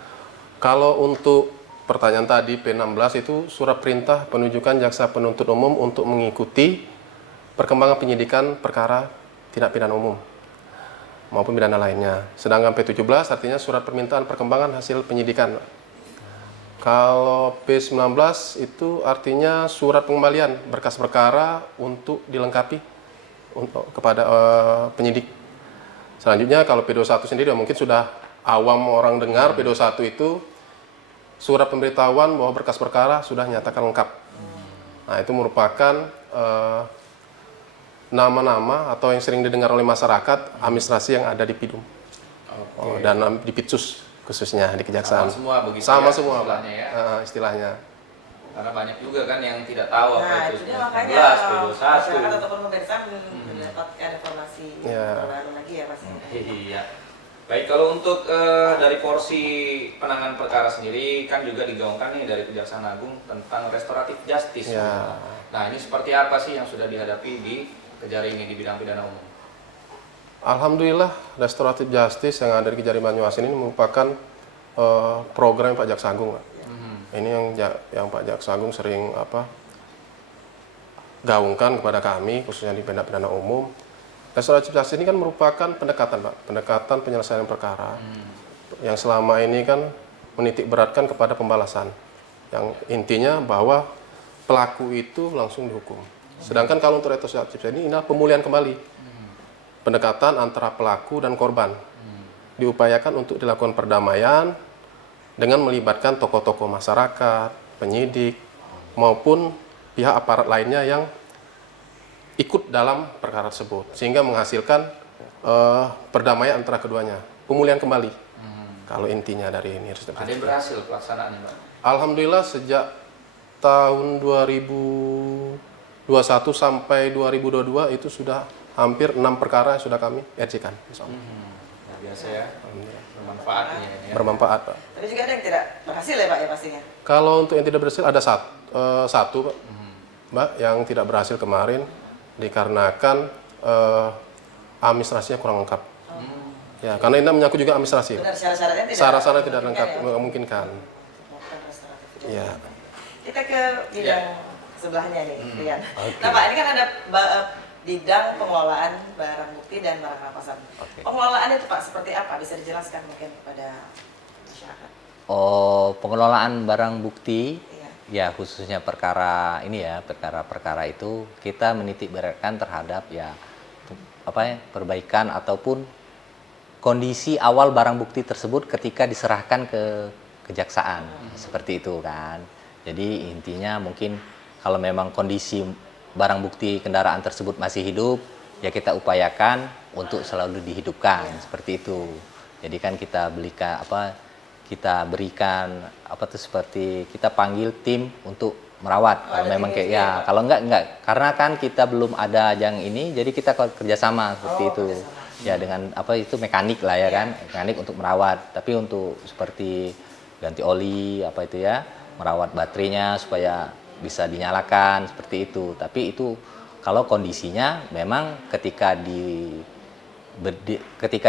Kalau untuk pertanyaan tadi P16 itu surat perintah penunjukan jaksa penuntut umum untuk mengikuti perkembangan penyidikan perkara tindak pidana umum maupun pidana lainnya. Sedangkan P17 artinya surat permintaan perkembangan hasil penyidikan. Kalau P19 itu artinya surat pengembalian berkas perkara untuk dilengkapi kepada penyidik. Selanjutnya kalau P21 sendiri mungkin sudah awam orang dengar, P21 itu surat pemberitahuan bahwa berkas perkara sudah nyatakan lengkap. Nah, itu merupakan nama-nama atau yang sering didengar oleh masyarakat administrasi yang ada di PIDUM dan di Pitsus khususnya di Kejaksaan. Sama semua begitu sama ya, semua, istilahnya ya. Istilahnya. Karena banyak juga kan yang tidak tahu apa itu Itu makanya P19, masyarakat ataupun pemirsa mendapatkan informasi Ya. baru lagi ya, Pak. Iya. Baik, kalau untuk dari porsi penanganan perkara sendiri kan juga digaungkan nih dari Kejaksaan Agung tentang restoratif justice. Ya. Nah, ini seperti apa sih yang sudah dihadapi di Kejari ini di bidang pidana umum? Alhamdulillah, restoratif justice yang ada di Kejari Banyuasin ini merupakan program Pak Jaksa Agung, Pak. Ini yang Pak Jaksa Agung sering gaungkan kepada kami, khususnya di pidana umum. Restoratif justice ini kan merupakan pendekatan, Pak, pendekatan penyelesaian perkara yang selama ini kan menitik beratkan kepada pembalasan, yang intinya bahwa pelaku itu langsung dihukum. Sedangkan kalau untuk restoratif justice ini adalah pemulihan kembali. Pendekatan antara pelaku dan korban diupayakan untuk dilakukan perdamaian dengan melibatkan tokoh-tokoh masyarakat, penyidik, maupun pihak aparat lainnya yang ikut dalam perkara tersebut, sehingga menghasilkan perdamaian antara keduanya, pemulihan kembali. Kalau intinya dari ini. Ada yang berhasil pelaksanaannya, Pak? Alhamdulillah sejak tahun 2021 sampai 2022 itu sudah hampir 6 perkara sudah kami RC-kan. Luar biasa ya, bermanfaat ini ya. Bermanfaat, Pak. Tapi juga ada yang tidak berhasil ya Pak ya pastinya. Kalau untuk yang tidak berhasil ada satu Pak, Mbak, yang tidak berhasil kemarin dikarenakan administrasinya kurang lengkap. Ya, karena ini menyangkut juga administrasi. Benar, syarat-syaratnya tidak. Syarat-syarat tidak lengkap, ya. nggak memungkinkan. Bukan restoratif. Ya. Kita ke bidang sebelahnya nih, Rian. Nah Pak, ini kan ada bidang pengelolaan barang bukti dan barang rampasan. Pengelolaan itu Pak seperti apa? Bisa dijelaskan mungkin kepada masyarakat? Oh, pengelolaan barang bukti, Iya. ya khususnya perkara ini ya, perkara-perkara itu kita menitik beratkan terhadap ya perbaikan ataupun kondisi awal barang bukti tersebut ketika diserahkan ke kejaksaan, seperti itu kan. Jadi intinya mungkin kalau memang kondisi barang bukti kendaraan tersebut masih hidup, ya kita upayakan untuk selalu dihidupkan, seperti itu. Jadi kan kita berikan seperti kita panggil tim untuk merawat. Kalau memang kayak ya, kalau enggak, karena kan kita belum ada yang ini, jadi kita kerjasama seperti itu. Ya dengan itu mekanik lah ya kan, mekanik untuk merawat. Tapi untuk seperti ganti oli merawat baterainya supaya bisa dinyalakan seperti itu. Tapi itu kalau kondisinya memang ketika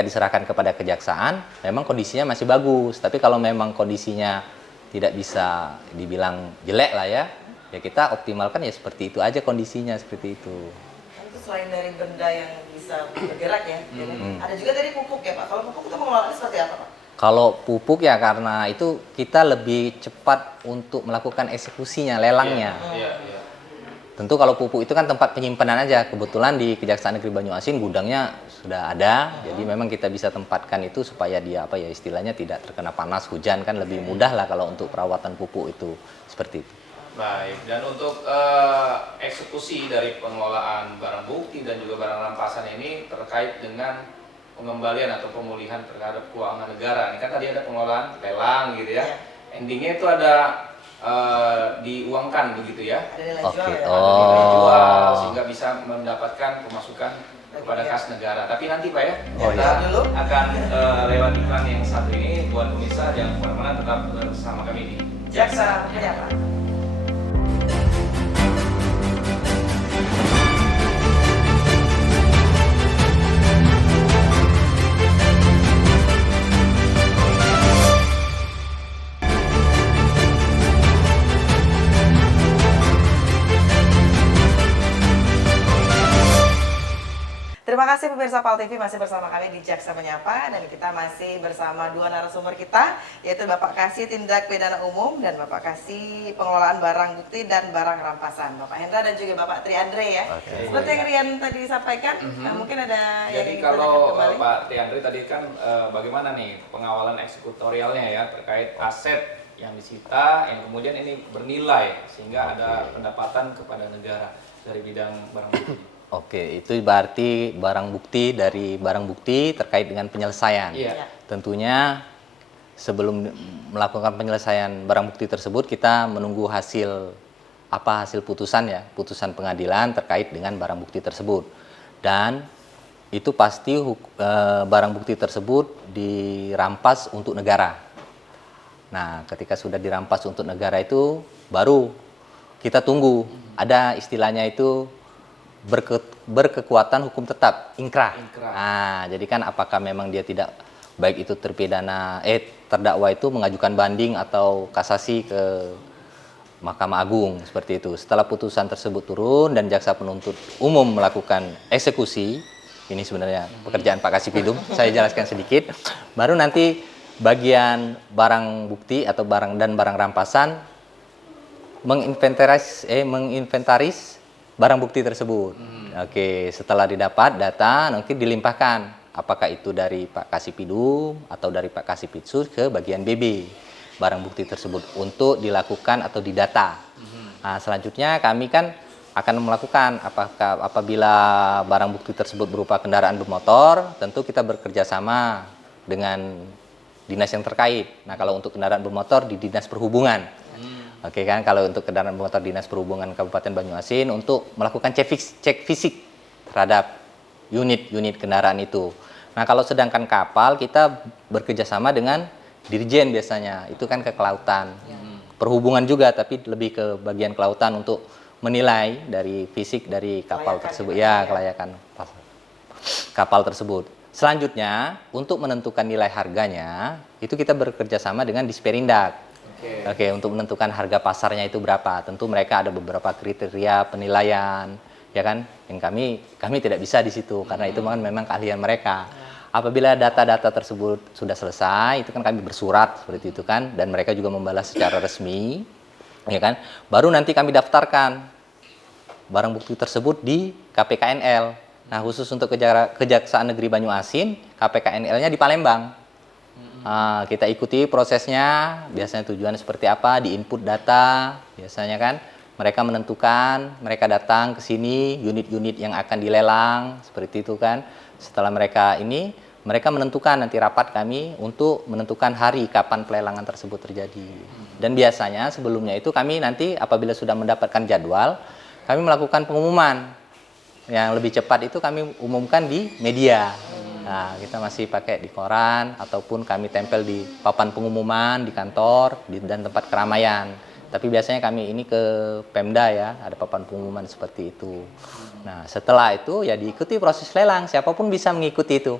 diserahkan kepada kejaksaan memang kondisinya masih bagus. Tapi kalau memang kondisinya tidak bisa dibilang jelek lah ya kita optimalkan ya seperti itu aja kondisinya, seperti itu. Itu selain dari benda yang bisa bergerak ya, ada juga tadi pupuk ya Pak. Kalau pupuk itu pengelolaannya seperti apa Pak? Kalau pupuk ya karena itu kita lebih cepat untuk melakukan eksekusinya, lelangnya. Tentu kalau pupuk itu kan tempat penyimpanan aja. Kebetulan di Kejaksaan Negeri Banyuasin gudangnya sudah ada, jadi memang kita bisa tempatkan itu supaya dia istilahnya tidak terkena panas, hujan kan lebih mudah lah kalau untuk perawatan pupuk itu seperti itu. Baik, dan untuk eksekusi dari pengelolaan barang bukti dan juga barang rampasan ini terkait dengan pengembalian atau pemulihan terhadap keuangan negara. Ini kan tadi ada pengelolaan lelang gitu ya. Endingnya itu ada diuangkan begitu ya. Ada nilai Oke. jual ya? Ada nilai jual sehingga bisa mendapatkan pemasukan kepada kas negara. Tapi nanti Pak ya, kita akan lewat iklan yang satu ini buat pemirsa yang kemana-mana tetap bersama kami di Jaksa Menyapa. Terima kasih pemirsa PAL TV masih bersama kami di Jaksa Menyapa, dan kita masih bersama dua narasumber kita, yaitu Bapak Kasih Tindak Pidana Umum dan Bapak Kasih Pengelolaan Barang Bukti dan Barang Rampasan, Bapak Hendra dan juga Bapak Triandre ya. Seperti yang Rian tadi sampaikan, mungkin ada yang Jadi ingin kalau ditanyakan kembali. Pak Triandri tadi kan bagaimana nih pengawalan eksekutorialnya ya terkait aset yang disita yang kemudian ini bernilai sehingga ada pendapatan kepada negara dari bidang barang bukti. Oke, itu berarti barang bukti dari barang bukti terkait dengan penyelesaian. Iya. Tentunya sebelum melakukan penyelesaian barang bukti tersebut kita menunggu hasil putusan ya, putusan pengadilan terkait dengan barang bukti tersebut. Dan itu pasti barang bukti tersebut dirampas untuk negara. Nah, ketika sudah dirampas untuk negara itu baru kita tunggu ada istilahnya itu berkekuatan hukum tetap, inkrah. Nah, jadi kan apakah memang dia tidak, baik itu terdakwa itu mengajukan banding atau kasasi ke Mahkamah Agung seperti itu. Setelah putusan tersebut turun dan jaksa penuntut umum melakukan eksekusi, ini sebenarnya pekerjaan Pak Kasipidum, saya jelaskan sedikit. Baru nanti bagian barang bukti atau barang rampasan menginventaris barang bukti tersebut. Oke, setelah didapat data nanti dilimpahkan apakah itu dari Pak Kasipidum atau dari Pak Kasipidsus ke bagian BB barang bukti tersebut untuk dilakukan atau didata. Nah, selanjutnya kami kan akan melakukan apabila barang bukti tersebut berupa kendaraan bermotor, tentu kita bekerja sama dengan dinas yang terkait. Nah, kalau untuk kendaraan bermotor di Dinas Perhubungan. Oke kan, kalau untuk kendaraan bermotor Dinas Perhubungan Kabupaten Banyuasin untuk melakukan cek fisik terhadap unit kendaraan itu. Nah, kalau sedangkan kapal kita bekerja sama dengan dirjen biasanya, itu kan ke kelautan. Perhubungan juga, tapi lebih ke bagian kelautan untuk menilai dari fisik dari kapal tersebut, ya kelayakan kapal tersebut. Selanjutnya, untuk menentukan nilai harganya, itu kita bekerja sama dengan Disperindak. Oke, untuk menentukan harga pasarnya itu berapa. Tentu mereka ada beberapa kriteria penilaian, ya kan? Yang kami tidak bisa di situ karena itu memang keahlian mereka. Apabila data-data tersebut sudah selesai, itu kan kami bersurat seperti itu kan, dan mereka juga membalas secara resmi, ya kan? Baru nanti kami daftarkan barang bukti tersebut di KPKNL. Nah, khusus untuk Kejaksaan Negeri Banyuasin, KPKNL-nya di Palembang. Nah, kita ikuti prosesnya, biasanya tujuan seperti apa, di input data, biasanya kan mereka menentukan, mereka datang ke sini, unit-unit yang akan dilelang, seperti itu kan. Setelah mereka menentukan nanti rapat kami untuk menentukan hari kapan pelelangan tersebut terjadi. Dan biasanya sebelumnya itu kami nanti apabila sudah mendapatkan jadwal, kami melakukan pengumuman. Yang lebih cepat itu kami umumkan di media. Nah, kita masih pakai di koran ataupun kami tempel di papan pengumuman di kantor dan tempat keramaian. Tapi biasanya kami ini ke Pemda ya, ada papan pengumuman seperti itu. Nah, setelah itu ya diikuti proses lelang, siapapun bisa mengikuti itu.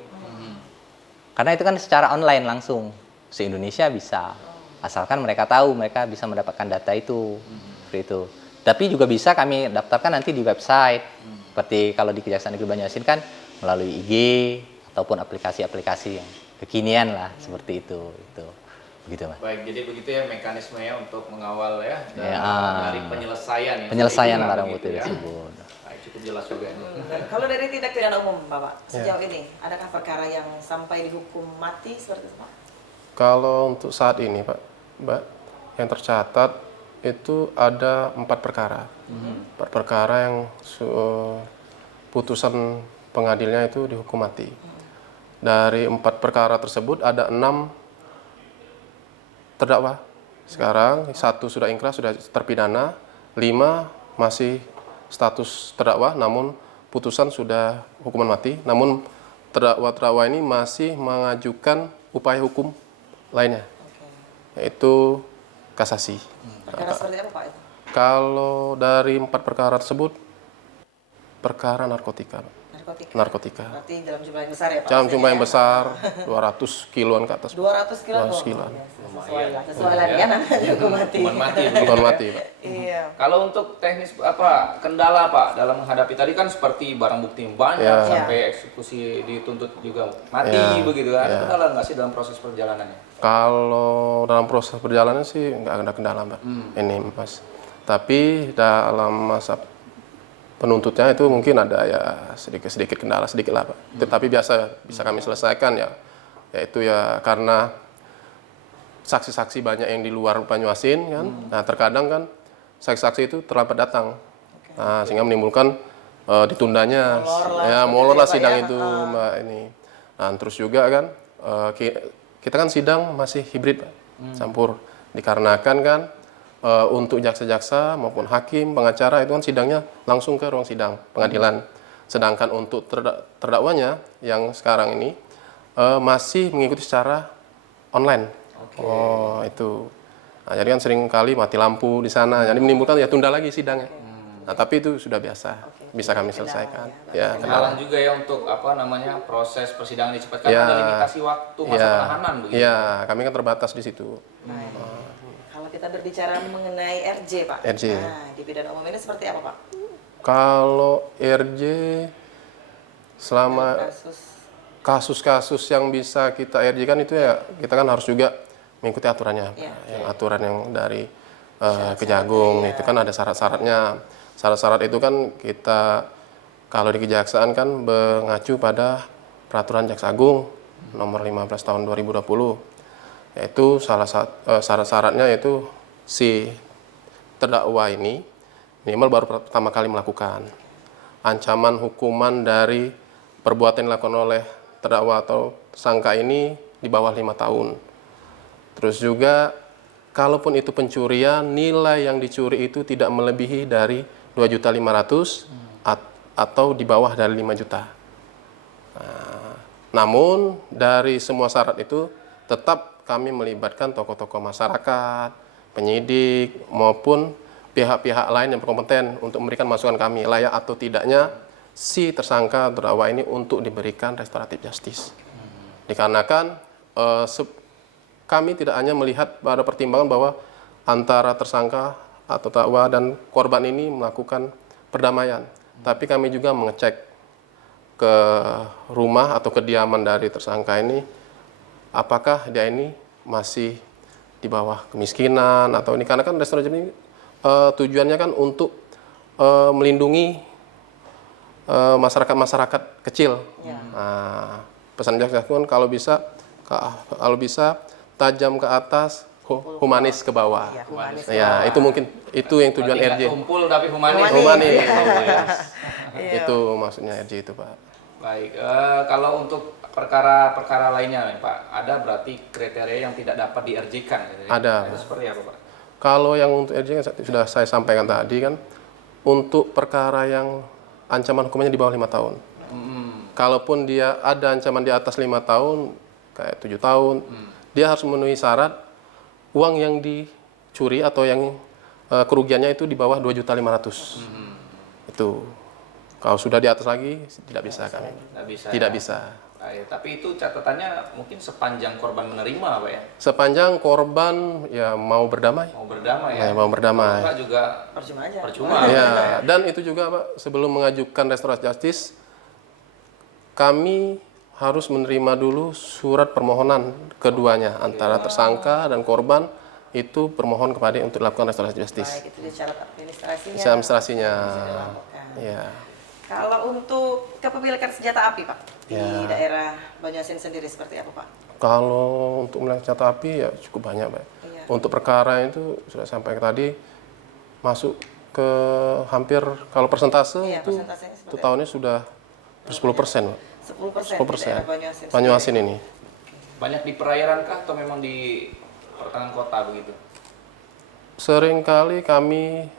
Karena itu kan secara online langsung, se-Indonesia bisa. Asalkan mereka tahu, mereka bisa mendapatkan data itu. Seperti itu. Tapi juga bisa kami daftarkan nanti di website. Seperti kalau di Kejaksaan Negeri Banyuasin kan melalui IG ataupun aplikasi-aplikasi yang kekinian lah seperti itu. Begitu, Mas. Baik, jadi begitu ya mekanismenya untuk mengawal ya dari penyelesaian penyelesaian barang bukti tersebut. Baik, cukup jelas juga ini. Kalau dari tindak pidana umum, Bapak, sejauh ini adakah perkara yang sampai dihukum mati seperti itu, Pak? Kalau untuk saat ini, Pak, Mbak, yang tercatat itu ada 4 perkara. 4 perkara yang putusan pengadilnya itu dihukum mati. Dari 4 perkara tersebut ada 6 terdakwa. Sekarang 1 sudah ingkrah, sudah terpidana, 5 masih status terdakwa, namun putusan sudah hukuman mati. Namun terdakwa ini masih mengajukan upaya hukum lainnya, yaitu kasasi. Perkara seperti apa, Pak? Itu? Kalau dari 4 perkara tersebut, perkara narkotika. Narkotika. Berarti dalam jumlah yang besar ya, Pak? Dalam jumlah yang besar, 200 kiloan ke atas. 200 kilo. 200 kiloan. Sesuai lagi kan namanya hukum mati. Hukuman mati. Hukuman mati, Pak. Iya. Kalau untuk teknis kendala Pak dalam menghadapi tadi kan seperti barang bukti yang banyak sampai eksekusi dituntut juga mati begitu kan. Kendala nggak sih dalam proses perjalanannya? Kalau dalam proses perjalanan sih nggak ada kendala, Mbak. Ini, Mas. Tapi dalam masa penuntutnya itu mungkin ada ya sedikit kendala sedikit lah, Pak. Tetapi bisa kami selesaikan ya. Yaitu ya karena saksi-saksi banyak yang di luar Banyuasin kan. Nah, terkadang kan saksi-saksi itu terlambat datang. Nah, sehingga menimbulkan ditundanya molor lah sidang itu, Mbak ini. Nah, terus juga kan kita kan sidang masih hibrid, Pak. Campur dikarenakan kan untuk jaksa-jaksa maupun hakim, pengacara itu kan sidangnya langsung ke ruang sidang pengadilan. Sedangkan untuk terdakwanya yang sekarang ini masih mengikuti secara online. Oh, itu. Nah, jadi kan sering kali mati lampu di sana. Jadi menimbulkan ya tunda lagi sidangnya. Nah, tapi itu sudah biasa. Bisa kami selesaikan. Ya, Kenalan juga ya untuk proses persidangan dicepatkan ada limitasi waktu masa penahanan begitu. Iya, kami kan terbatas di situ. Kalau kita berbicara mengenai RJ, Pak. RJ. Nah, di pidana umum ini seperti apa, Pak? Kalau RJ selama kasus-kasus yang bisa kita RJ kan itu ya kita kan harus juga mengikuti aturannya. Yang aturan yang dari Kejagung itu kan ada syarat-syaratnya. Syarat-syarat itu kan kita kalau di Kejaksaan kan mengacu pada Peraturan Jaksa Agung nomor 15 tahun 2020. Yaitu syarat-syaratnya yaitu si terdakwa ini minimal baru pertama kali melakukan. Ancaman hukuman dari perbuatan yang dilakukan oleh terdakwa atau tersangka ini di bawah 5 tahun. Terus juga kalaupun itu pencurian, nilai yang dicuri itu tidak melebihi dari 2.500.000 atau di bawah dari 5 juta. Nah, namun dari semua syarat itu tetap kami melibatkan tokoh-tokoh masyarakat, penyidik maupun pihak-pihak lain yang berkompeten untuk memberikan masukan kami layak atau tidaknya si tersangka terdakwa ini untuk diberikan restoratif justice. Dikarenakan kami tidak hanya melihat pada pertimbangan bahwa antara tersangka atau terdakwa dan korban ini melakukan perdamaian, tapi kami juga mengecek ke rumah atau kediaman dari tersangka ini apakah dia ini masih di bawah kemiskinan atau ini, karena kan restoratif ini tujuannya kan untuk melindungi masyarakat kecil. Nah, pesan jaksa pun kalau bisa tajam ke atas, humanis ke bawah. Ya, humanis Ya, itu mungkin itu yang tujuan Berarti RJ. nggak tumpul tapi humanis. Humanis. Iya. Itu maksudnya RJ itu, Pak. Baik, kalau untuk perkara-perkara lainnya nih, Pak, ada berarti kriteria yang tidak dapat di-RJ-kan? Gitu, ya? Ada. Itu seperti apa, Pak? Kalau yang untuk RJ kan sudah saya sampaikan tadi kan, untuk perkara yang ancaman hukumannya di bawah 5 tahun. Kalaupun dia ada ancaman di atas 5 tahun, kayak 7 tahun, dia harus memenuhi syarat uang yang dicuri atau yang kerugiannya itu di bawah 2.500.000. Itu. Kalau sudah di atas lagi tidak bisa kami. Nggak bisa. Tidak ya? bisa. Baik, tapi itu catatannya mungkin sepanjang korban menerima, Pak ya? Sepanjang korban ya mau berdamai. Mau berdamai ya? Ya, mau berdamai. Kalau nggak juga Percuma aja. percuma. Ya, dan itu juga Pak, sebelum mengajukan restoratif justice, kami harus menerima dulu surat permohonan keduanya antara tersangka dan korban itu permohon kepada untuk dilakukan restoratif justice. Baik, itu di syarat administrasinya. Secara administrasinya. Bisa dilakukan. Ya. Kalau untuk kepemilikan senjata api, Pak, di Ya. daerah Banyuasin sendiri seperti apa, Pak? Kalau untuk melihat senjata api ya cukup banyak, Pak. Iya. Untuk perkara itu sudah sampai tadi masuk ke hampir kalau persentase Iya, itu persentasenya untuk seperti tahunnya sudah 10%, Pak. 10% 10%. di daerah Banyuasin. Banyuasin ini. Banyak di perairan kah atau memang di pertengahan kota begitu? Seringkali kami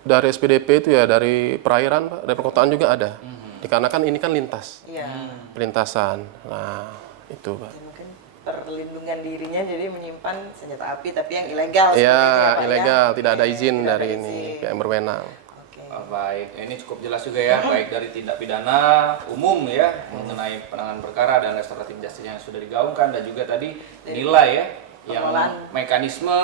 dari SPDP itu ya dari perairan, Pak, dari perkotaan juga ada. Dikarenakan ini kan lintas, Iya. pelintasan. Nah, itu, Pak. Ya, mungkin perlindungan dirinya jadi menyimpan senjata api tapi yang ilegal. seperti itu Ya, ya, Pak, ilegal, ya? tidak ada Oke, izin tidak ada dari izin. ini, pihak yang berwenang. Oke. Baik, ini cukup jelas juga ya, baik dari tindak pidana umum ya, mengenai penanganan perkara dan restoratif justice yang sudah digaungkan, dan juga tadi nilai ya, yang pengelolaan. mekanisme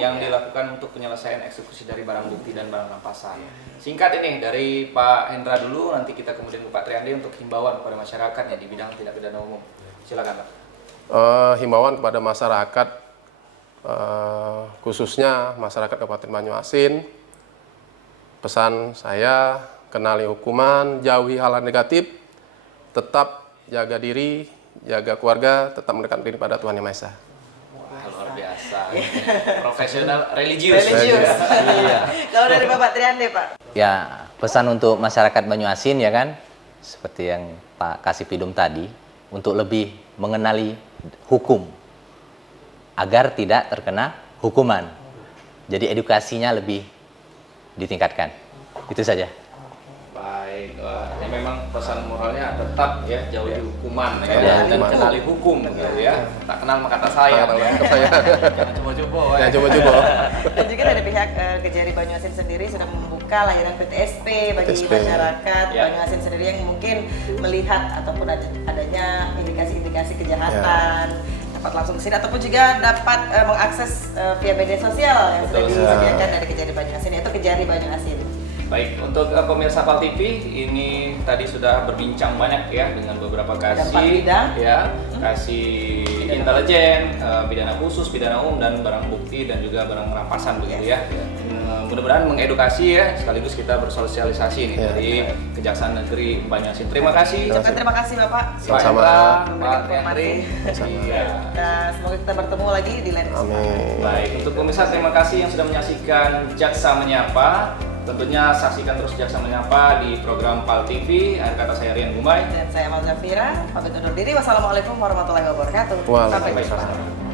yang dilakukan untuk penyelesaian eksekusi dari barang bukti dan barang rampasan. Singkat ini dari Pak Hendra dulu, nanti kita kemudian ke Pak Triandi untuk himbauan kepada masyarakat ya di bidang tindak pidana umum. Silakan, Pak. Himbauan kepada masyarakat, khususnya masyarakat Kabupaten Banyuasin, pesan saya, kenali hukuman, jauhi hal negatif, tetap jaga diri, jaga keluarga, tetap mendekatkan diri pada Tuhan Yang Maha Esa. Wah, luar biasa. Profesional religius. Religius. Iya. Kalau dari Bapak Triandi, Pak? Ya, pesan untuk masyarakat Banyuasin ya kan, seperti yang Pak Kasipidum tadi, untuk lebih mengenali hukum agar tidak terkena hukuman. Jadi edukasinya lebih ditingkatkan. Itu saja. Baik, ini memang pesan moralnya tetap ya jauhi hukuman ya, Ya, dan hukuman. kenali hukum gitu ya. Tak kenal maka tak sayang. Ya. Jangan coba-coba. Ya. Yang coba-coba. Dan juga dari pihak Kejari Banyuasin sendiri sudah membuka layanan PTSP bagi PTSP. masyarakat Ya. Banyuasin sendiri yang mungkin melihat ataupun adanya indikasi-indikasi kejahatan, dapat langsung ke sini ataupun juga dapat mengakses via media sosial yang sudah Betul, disediakan dari Kejari Banyuasin, yaitu Kejari Banyuasin. Baik, untuk pemirsa PAL TV, ini tadi sudah berbincang banyak ya dengan beberapa Ada 4 kasih bidang. ya, kasih intelijen, pidana khusus, pidana umum dan barang bukti dan juga barang rampasan begitu ya. Mudah-mudahan mengedukasi ya, sekaligus kita bersosialisasi nih Ya. dari Kejaksaan Negeri Banyuasin. Terima kasih. Ucapkan terima kasih Bapak. Pak Sama-sama. Hendra, Pak Memberikan Triandri. Iya. Nah, semoga kita bertemu lagi di lain kesempatan. Amin. Baik, untuk pemirsa terima kasih yang sudah menyaksikan Jaksa Menyapa. Tentunya saksikan terus Jaksa Menyapa di program PAL TV. Akhir kata saya Rian Gumai. Dan saya Amal Zafira, pamit undur diri. Wassalamualaikum warahmatullahi wabarakatuh. Sampai jumpa. Waalaikumsalam.